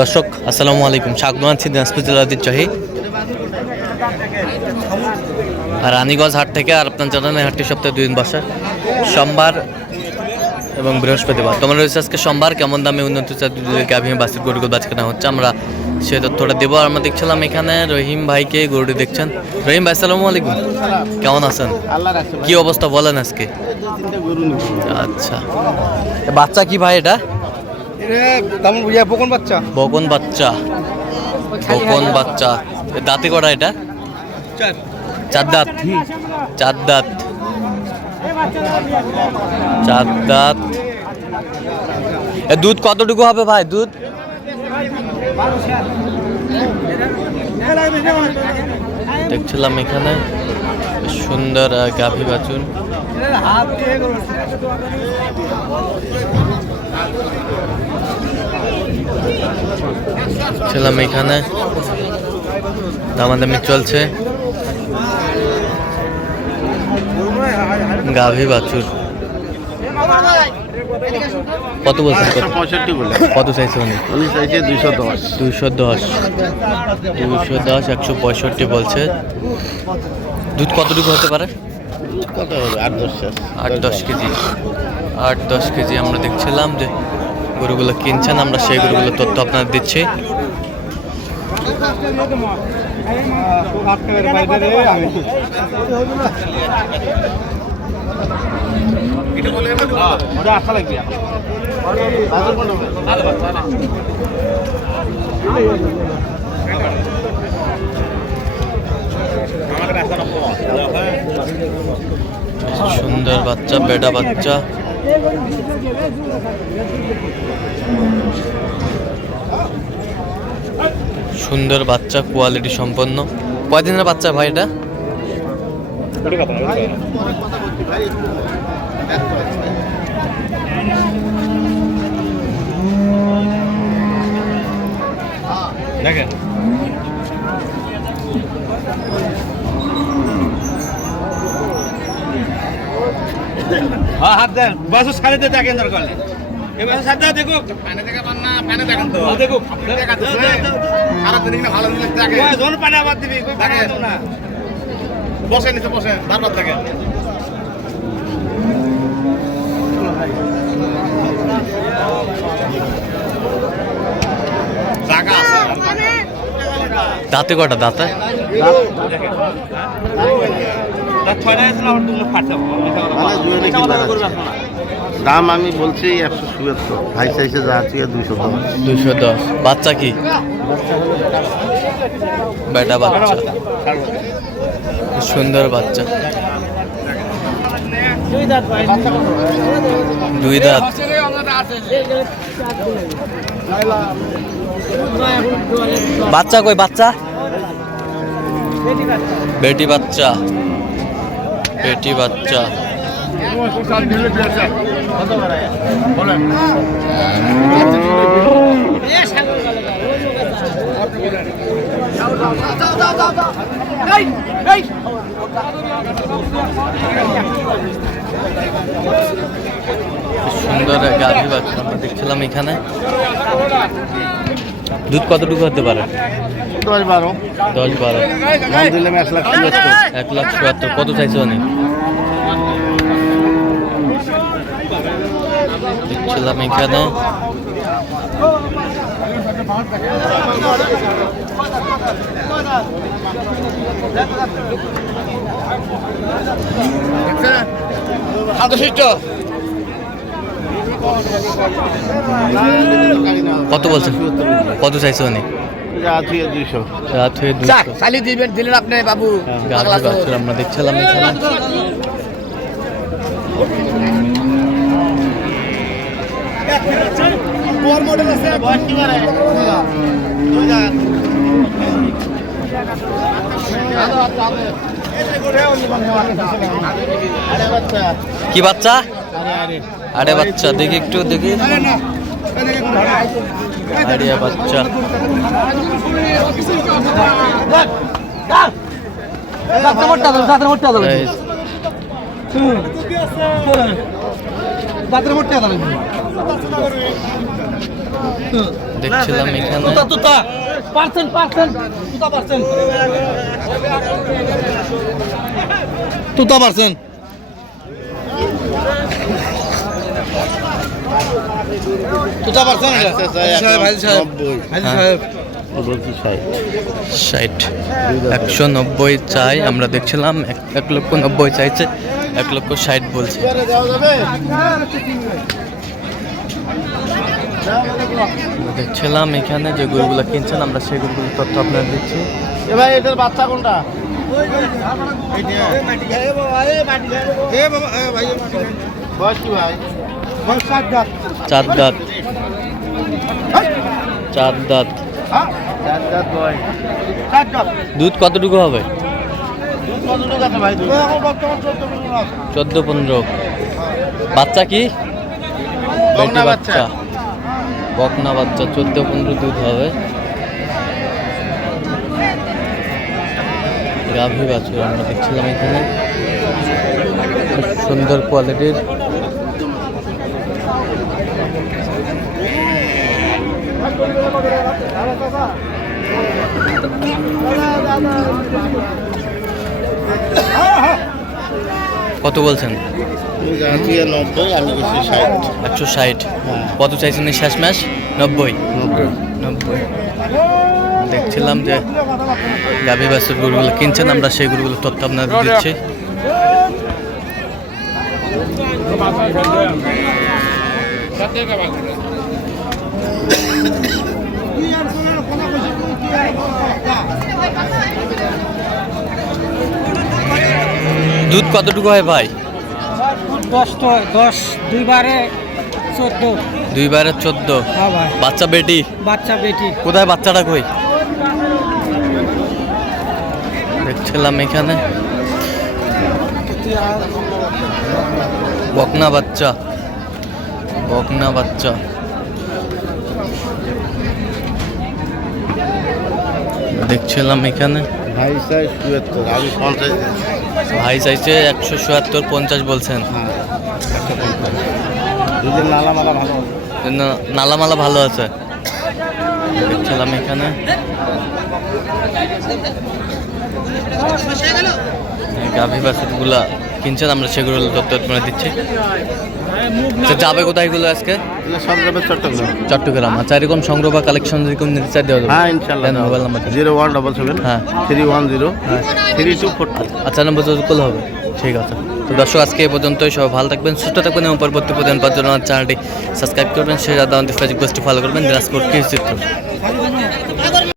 দর্শক আসসালামু আলাইকুম, স্বাগত জানাচ্ছি দিনাজপুর জেলার ঐতিহ্যবাহী রানীগঞ্জ হাট থেকে। আর আপনার জানান এই হাটটি সপ্তাহে 2 দিন বসে, সোমবার এবং বৃহস্পতিবার। তোমার রয়েছে আজকে সোমবার। কেমন দামে উন্নত গাভী বাছুর গরুগুলো বাছ কেনা হচ্ছে আমরা সে তথ্যটা দেবো। আর আমরা দেখছিলাম এখানে রহিম ভাইকে গরুটি দেখছেন। রহিম ভাই আসসালামু আলাইকুম, কেমন আছেন? কি অবস্থা বলেন আজকে? আচ্ছা, বাচ্চা কি ভাই? এটা বকন বাচ্চা। বকন বাচ্চা, বকন বাচ্চা। দাঁতে কটা এটা? চার দাঁত। চার দাঁত, চার দাঁত। দুধ কতটুকু হবে ভাই? দুধ দেখছিলাম এখানে সুন্দর গাভী বাছুর। ছিলাম এখানে দামাদামি চলছে গাভী বাছুর। কত বলছেন? 65 বলে। কত চাইছে উনি? উনি চাইছে 210। 210, 165 বলছে। দুধ কতটুকু হতে পারে? কত হবে? 8-10 কেজি। 8-10 কেজি। আমরা দেখছিলাম যে গরুগুলো কিনছেন, আমরা সেই গরুগুলো তথ্য আপনাদের দিচ্ছি। সুন্দর বাচ্চা, বেটা বাচ্চা। সুন্দর বাচ্চা, কোয়ালিটি সম্পন্ন। কয়দিনের বাচ্চা ভাই এটা? দেখেন হাত দেন, বাসু ছাড়ে দিয়ে দেখেন দরকার নেই। এবার সাথে দেখো পানি দেখা পান না, পানি দেখেন তো দেখো খারাপ দিন না ভালো দিন দেখে ওই জন পানি আবার দিবি কই পানি দাও না। বসে নিচে বসে বারবার দেখেন। জায়গা আছে। দাঁতে কটা? দাঁতে দাম আমি বলছি 177, ভাই চাইছে যা আছে 210। 210। বাচ্চা কি? বেটা বাচ্চা, সুন্দর বাচ্চা। 2 দাঁত। বাচ্চা কই? বাচ্চা বেটি বাচ্চা, বেটি বাচ্চা। সুন্দর গাভী বাচ্চা আমরা দেখছিলাম এখানে। দুধ কতটুকু হতে পারে? 10-12। 10-12। দাম দিলাম 1,77,000। 1,77,000। কত চাইছে অনেক? দেখছিলাম এখানে কত বলছেন? কত চাইছে অনেক? রাত হয়ে 200। রাত হয়ে 200। খালি দিলেন আপনি বাবু। গাভী বাছুর আমরা দেখছিলাম এখানে। কি বাচ্চা? আরে বাচ্চা দেখি, একটু দেখি। আরিয়া বাচ্চা। দেখছিলাম এখানে তুতা পারছেন তুতা পারছেন ষাট 190 চাই, আমরা দেখছিলাম 1,90,000 চাইছে, 1,60,000 বলছে। দেখছিলাম এখানে যে গরুগুলো কিনছেন, আমরা সেই গরুগুলোর তথ্য আপনাদের দিচ্ছি। ভাই এটার বাচ্চা কোনটা বয়স কি ভাই? চার দাঁত। দুধ কতটুকু হবে? 14-15। বাচ্চা কি? বকনা বেটি বাচ্চা। বকনা বাচ্চা 14-15 দুধ হবে। গাভী বাছুর আমরা দেখছিলাম এখানে, খুব সুন্দর কোয়ালিটির। কত বলছেন? 90, আমি বলছি 60। 160। কত চাইছেন এই শেষ ম্যাচ? 90। দেখছিলাম যে গাভী বাছুর গরুগুলো কিনছেন, আমরা সেই গরুগুলোর তথ্য আপনাদের দিচ্ছি। দুধ কতটুকু হয় ভাই? 10 2বারে 14। 2বারে 14। হ্যাঁ ভাই, বাচ্চা বেটি? বাচ্চা বেটি। কোথায় বাচ্চাটা কই? দেখছিলাম এখানে বকনা বাচ্চা। দেখছিলাম এখানে ভাই চাই 77, আমি 50। ভাই চাইছে 177, 50 বলছেন। দুধের নালামালা ভালো নালামালা ভালো আছে। দেখছিলাম এখানে গাভী বাছুরগুলা কিনছেন, আমরা সেগুলো তথ্য আপনারা দিচ্ছি। আচ্ছা, যাবে কোথায় এগুলো আজকে? সব যাবে চট্টগ্রাম। চট্টগ্রাম। আচ্ছা, এরকম সংগ্রহ বা কালেকশন যেরকম নিতে চাই দেওয়া যাবে? হ্যাঁ ইনশাল্লাহ। দেন মোবাইল নাম্বার। 0177 হ্যাঁ 310 3242। আচ্ছা, নম্বর যোগাযোগ হবে। ঠিক আছে, তো দর্শক আজকে এই পর্যন্তই। সবাই ভালো থাকবেন, সুস্থ থাকবেন এবং পরবর্তী প্রতিদিন পাওয়ার জন্য আমার চ্যানেলটি সাবস্ক্রাইব করবেন, সেই রাত আমাদের ফেসবুক পেজটি ফলো করবেন। দিনাজপুর কৃষি চিত্র।